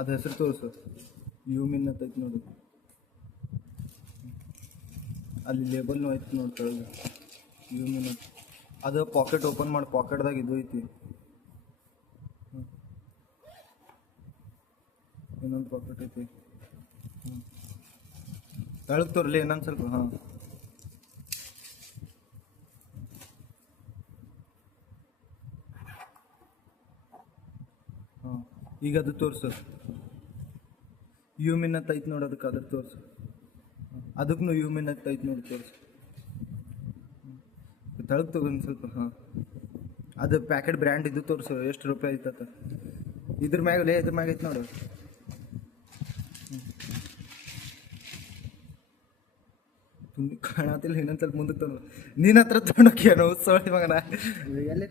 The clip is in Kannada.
ಅದು ಹೆಸರು ತೋರಿಸು. ಯೂಮಿನ್ ಅಂತ ಐತೆ ನೋಡು, ಅಲ್ಲಿ ಲೇಬಲ್ನು ಐತೆ ನೋಡಿ ಕೆಳಗೆ ಯೂಮಿನ್ ಅಂತ. ಅದು ಪಾಕೆಟ್ ಓಪನ್ ಮಾಡಿ, ಪಾಕೆಟ್ದಾಗ ಇದು ಐತಿ. ಇನ್ನೊಂದು ಪಾಕೆಟ್ ಐತಿ. ಕೆಳಗೆ ತೋರ್ಲಿ ಇನ್ನೊಂದು ಸ್ವಲ್ಪ. ಹಾಂ ಹಾಂ ಈಗ ಅದು ತೋರಿಸು. ಯೂಮಿನ್ ಅಂತ ಐತೆ ನೋಡಿ, ಅದಕ್ಕೆ ಅದ್ರ ತೋರಿಸು. ಅದಕ್ಕೂ ಯೂಮಿನ್ ಅಂತ ಐತೆ ನೋಡಿ, ತೋರಿಸು. ತಳಗೆ ತಗೊಂಡು ಸ್ವಲ್ಪ. ಹಾಂ ಅದು ಪ್ಯಾಕೆಟ್ ಬ್ರ್ಯಾಂಡ್ ಇದು ತೋರಿಸು, ಎಷ್ಟು ರೂಪಾಯಿ ಐತತ್ತ. ಇದ್ರ ಮ್ಯಾಗಲೇ, ಇದ್ರ ಮ್ಯಾಗ ಐತೆ ನೋಡು. ತುಂಬ ಕಾಣತಿಲ್ಲ, ಇನ್ನೊಂದು ಸ್ವಲ್ಪ ಮುಂದಕ್ಕೆ ತಗೊಂಡು. ನೀನು ಹತ್ರ ತೊಗೊಂಡೋಕ್ಯಾನೋ ಸೋಳಿ ಮಗನ. ಎಲ್ಲಿ